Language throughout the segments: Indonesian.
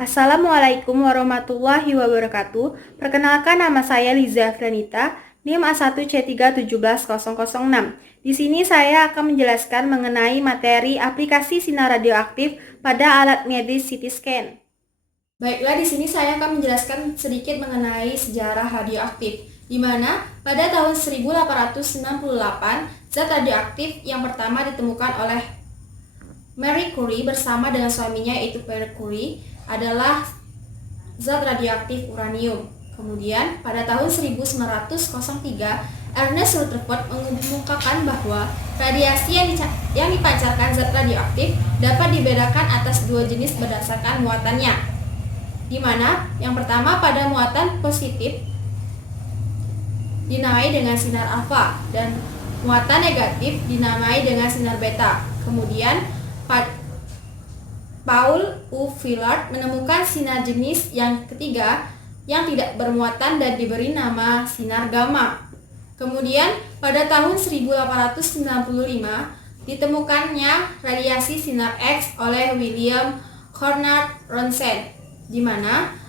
Assalamualaikum warahmatullahi wabarakatuh. Perkenalkan, nama saya Liza Franita, NIM A1C3170006. Di sini saya akan menjelaskan mengenai materi aplikasi sinar radioaktif pada alat medis CT scan. Baiklah, di sini saya akan menjelaskan sedikit mengenai sejarah radioaktif, di mana pada tahun 1898 zat radioaktif yang pertama ditemukan oleh Marie Curie bersama dengan suaminya yaitu Pierre Curie adalah zat radioaktif uranium. Kemudian pada tahun 1903 Ernest Rutherford mengemukakan bahwa radiasi yang dipancarkan zat radioaktif dapat dibedakan atas dua jenis berdasarkan muatannya, di mana yang pertama pada muatan positif dinamai dengan sinar alfa dan muatan negatif dinamai dengan sinar beta. Kemudian Paul U. Villard menemukan sinar jenis yang ketiga yang tidak bermuatan dan diberi nama sinar gamma. Kemudian pada tahun 1895 ditemukannya radiasi sinar X oleh William Conrad Roentgen, di mana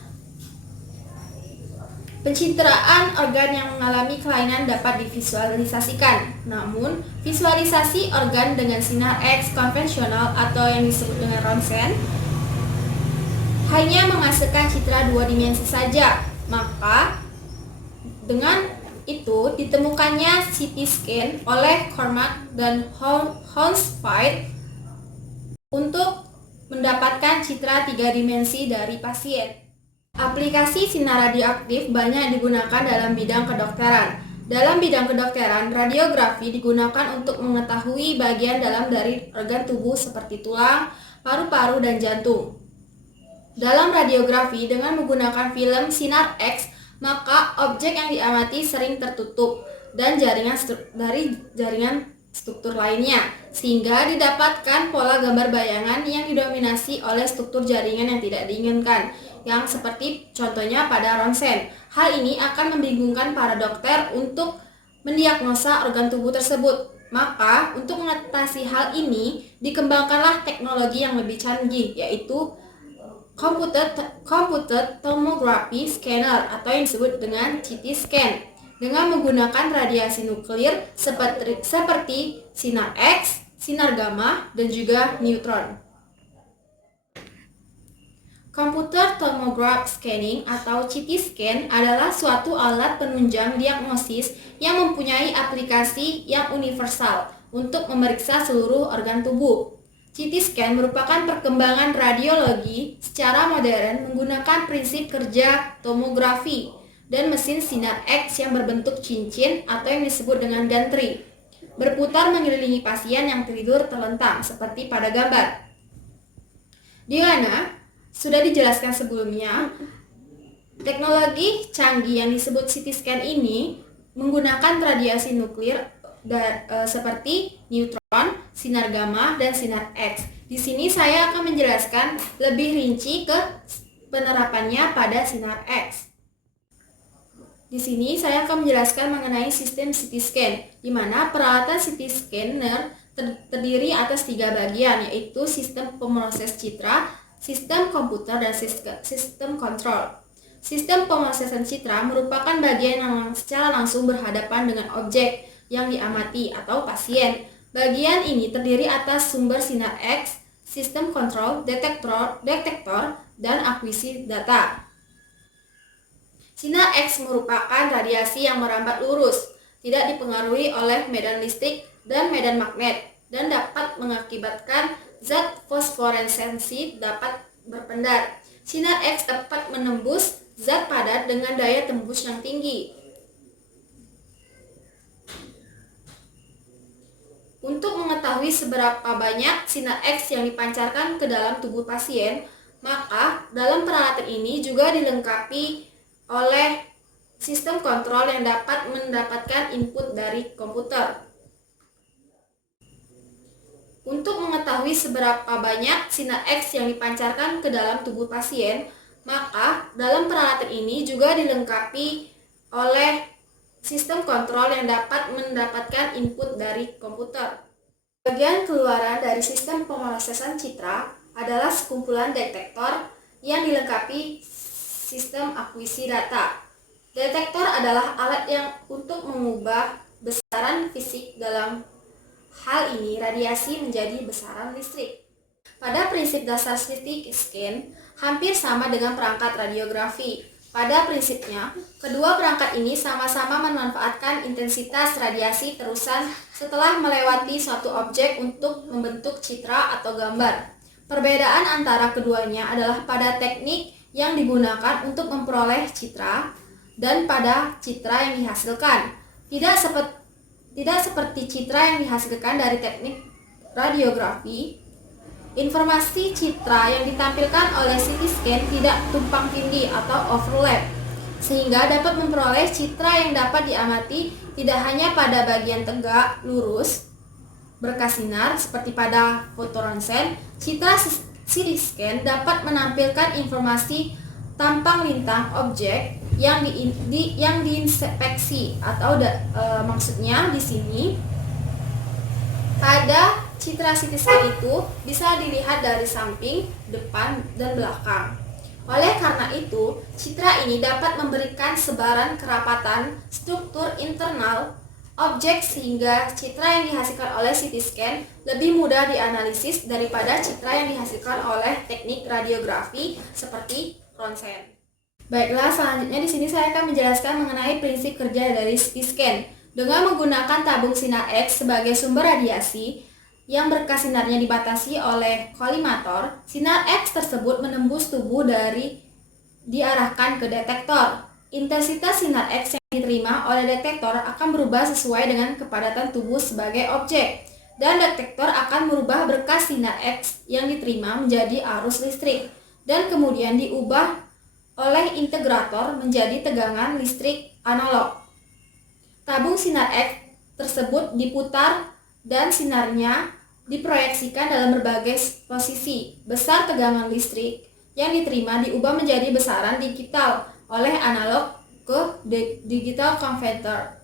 pencitraan organ yang mengalami kelainan dapat divisualisasikan. Namun, visualisasi organ dengan sinar X konvensional atau yang disebut dengan Roentgen hanya menghasilkan citra dua dimensi saja. Maka, dengan itu ditemukannya CT scan oleh Cormack dan Hounsfield untuk mendapatkan citra tiga dimensi dari pasien. Aplikasi sinar radioaktif banyak digunakan dalam bidang kedokteran. Dalam bidang kedokteran, radiografi digunakan untuk mengetahui bagian dalam dari organ tubuh seperti tulang, paru-paru, dan jantung. Dalam radiografi, dengan menggunakan film sinar X, maka objek yang diamati sering tertutup dan dari jaringan struktur lainnya, sehingga didapatkan pola gambar bayangan yang didominasi oleh struktur jaringan yang tidak diinginkan, yang seperti contohnya pada ronsen. Hal ini akan membingungkan para dokter untuk mendiagnosa organ tubuh tersebut. Maka, untuk mengatasi hal ini, dikembangkanlah teknologi yang lebih canggih, yaitu Computed Tomography Scanner atau yang disebut dengan CT scan, dengan menggunakan radiasi nuklir seperti sinar X, sinar gamma, dan juga neutron. Computer Tomograph Scanning atau CT scan adalah suatu alat penunjang diagnosis yang mempunyai aplikasi yang universal untuk memeriksa seluruh organ tubuh. CT scan merupakan perkembangan radiologi secara modern menggunakan prinsip kerja tomografi dan mesin sinar X yang berbentuk cincin atau yang disebut dengan gantry, berputar mengelilingi pasien yang tidur terlentang seperti pada gambar. Di mana sudah dijelaskan sebelumnya, teknologi canggih yang disebut CT scan ini menggunakan radiasi nuklir seperti neutron, sinar gamma, dan sinar X. Di sini saya akan menjelaskan lebih rinci ke penerapannya pada sinar X. Di sini saya akan menjelaskan mengenai sistem CT scan, di mana peralatan CT scanner terdiri atas 3 bagian, yaitu sistem pemroses citra, sistem komputer, dan sistem kontrol. Sistem pemrosesan citra merupakan bagian yang secara langsung berhadapan dengan objek yang diamati atau pasien. Bagian ini terdiri atas sumber sinar X, sistem kontrol, detektor, dan akuisisi data. Sinar X merupakan radiasi yang merambat lurus, tidak dipengaruhi oleh medan listrik dan medan magnet, dan dapat mengakibatkan zat fosforesensi dapat berpendar. Sinar X dapat menembus zat padat dengan daya tembus yang tinggi. Untuk mengetahui seberapa banyak sinar X yang dipancarkan ke dalam tubuh pasien, maka dalam peralatan ini juga dilengkapi oleh sistem kontrol yang dapat mendapatkan input dari komputer. Untuk mengetahui seberapa banyak sinar X yang dipancarkan ke dalam tubuh pasien, maka dalam peralatan ini juga dilengkapi oleh sistem kontrol yang dapat mendapatkan input dari komputer. Bagian keluaran dari sistem pemrosesan citra adalah sekumpulan detektor yang dilengkapi sistem akuisisi data. Detektor adalah alat yang untuk mengubah besaran fisik, dalam hal ini radiasi, menjadi besaran listrik. Pada prinsip dasar CT scan hampir sama dengan perangkat radiografi. Pada prinsipnya, kedua perangkat ini sama-sama memanfaatkan intensitas radiasi terusan setelah melewati suatu objek untuk membentuk citra atau gambar. Perbedaan antara keduanya adalah pada teknik yang digunakan untuk memperoleh citra dan pada citra yang dihasilkan. Tidak seperti citra yang dihasilkan dari teknik radiografi, informasi citra yang ditampilkan oleh CT scan tidak tumpang tindih atau overlap, sehingga dapat memperoleh citra yang dapat diamati tidak hanya pada bagian tegak lurus berkas sinar seperti pada foto ronsen. Citra CT scan dapat menampilkan informasi tampang lintang objek yang diinspeksi atau maksudnya di sini pada citra CT scan itu bisa dilihat dari samping, depan, dan belakang. Oleh karena itu, citra ini dapat memberikan sebaran kerapatan struktur internal objek sehingga citra yang dihasilkan oleh CT scan lebih mudah dianalisis daripada citra yang dihasilkan oleh teknik radiografi seperti ronsen. Baiklah, selanjutnya di sini saya akan menjelaskan mengenai prinsip kerja dari CT scan. Dengan menggunakan tabung sinar X sebagai sumber radiasi yang berkas sinarnya dibatasi oleh kolimator, sinar X tersebut menembus tubuh diarahkan ke detektor. Intensitas sinar X yang diterima oleh detektor akan berubah sesuai dengan kepadatan tubuh sebagai objek, dan detektor akan merubah berkas sinar X yang diterima menjadi arus listrik, dan kemudian diubah oleh integrator menjadi tegangan listrik analog. Tabung sinar X tersebut diputar dan sinarnya diproyeksikan dalam berbagai posisi. Besar tegangan listrik yang diterima diubah menjadi besaran digital oleh analog ke digital converter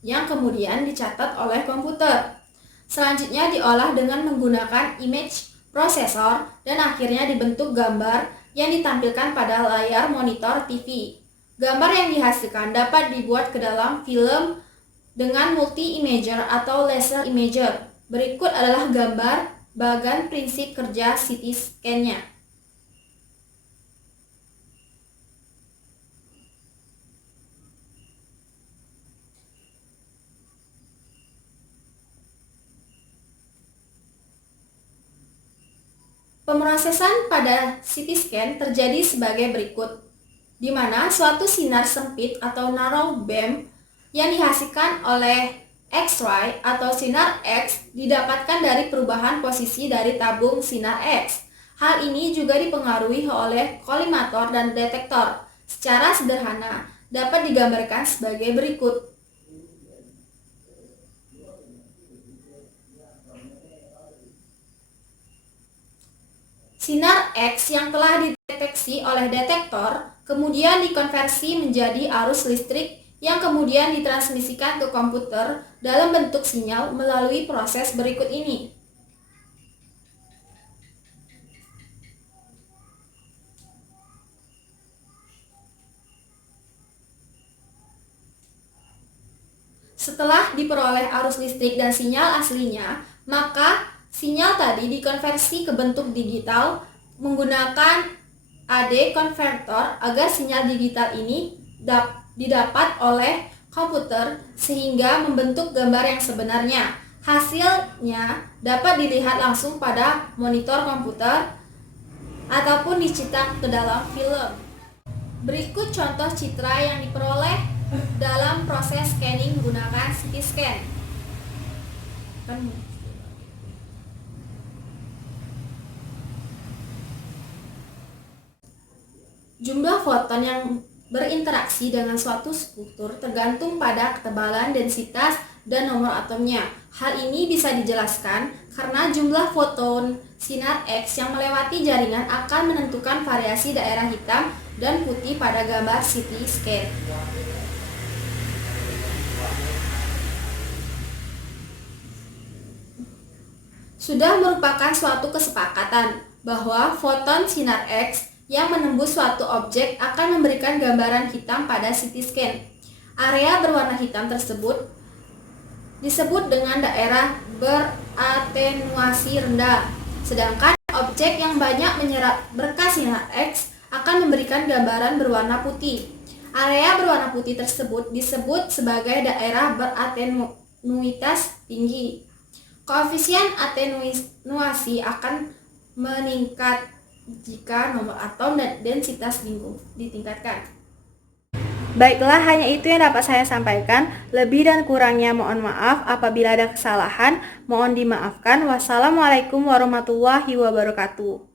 yang kemudian dicatat oleh komputer. Selanjutnya diolah dengan menggunakan image processor dan akhirnya dibentuk gambar yang ditampilkan pada layar monitor TV. Gambar yang dihasilkan dapat dibuat ke dalam film dengan multi-imager atau laser imager. Berikut adalah gambar bagan prinsip kerja CT scan-nya. Pemrosesan pada CT scan terjadi sebagai berikut, di mana suatu sinar sempit atau narrow beam yang dihasilkan oleh X-ray atau sinar X didapatkan dari perubahan posisi dari tabung sinar X. Hal ini juga dipengaruhi oleh kolimator dan detektor. Secara sederhana dapat digambarkan sebagai berikut. Sinar X yang telah dideteksi oleh detektor kemudian dikonversi menjadi arus listrik yang kemudian ditransmisikan ke komputer dalam bentuk sinyal melalui proses berikut ini. Setelah diperoleh arus listrik dan sinyal aslinya, maka sinyal tadi dikonversi ke bentuk digital menggunakan AD converter agar sinyal digital ini didapat oleh komputer sehingga membentuk gambar yang sebenarnya. Hasilnya dapat dilihat langsung pada monitor komputer ataupun dicetak ke dalam film. Berikut contoh citra yang diperoleh dalam proses scanning menggunakan CT scan. Jumlah foton yang berinteraksi dengan suatu struktur tergantung pada ketebalan, densitas, dan nomor atomnya. Hal ini bisa dijelaskan karena jumlah foton sinar X yang melewati jaringan akan menentukan variasi daerah hitam dan putih pada gambar CT scan. Sudah merupakan suatu kesepakatan bahwa foton sinar X yang menembus suatu objek akan memberikan gambaran hitam pada CT scan. Area berwarna hitam tersebut disebut dengan daerah beratenuasi rendah, sedangkan objek yang banyak menyerap berkas sinar X akan memberikan gambaran berwarna putih. Area berwarna putih tersebut disebut sebagai daerah beratenuitas tinggi. Koefisien atenuasi akan meningkat jika nomor atom dan densitas ditingkatkan. Baiklah, hanya itu yang dapat saya sampaikan. Lebih dan kurangnya mohon maaf. Apabila ada kesalahan, mohon dimaafkan. Wassalamualaikum warahmatullahi wabarakatuh.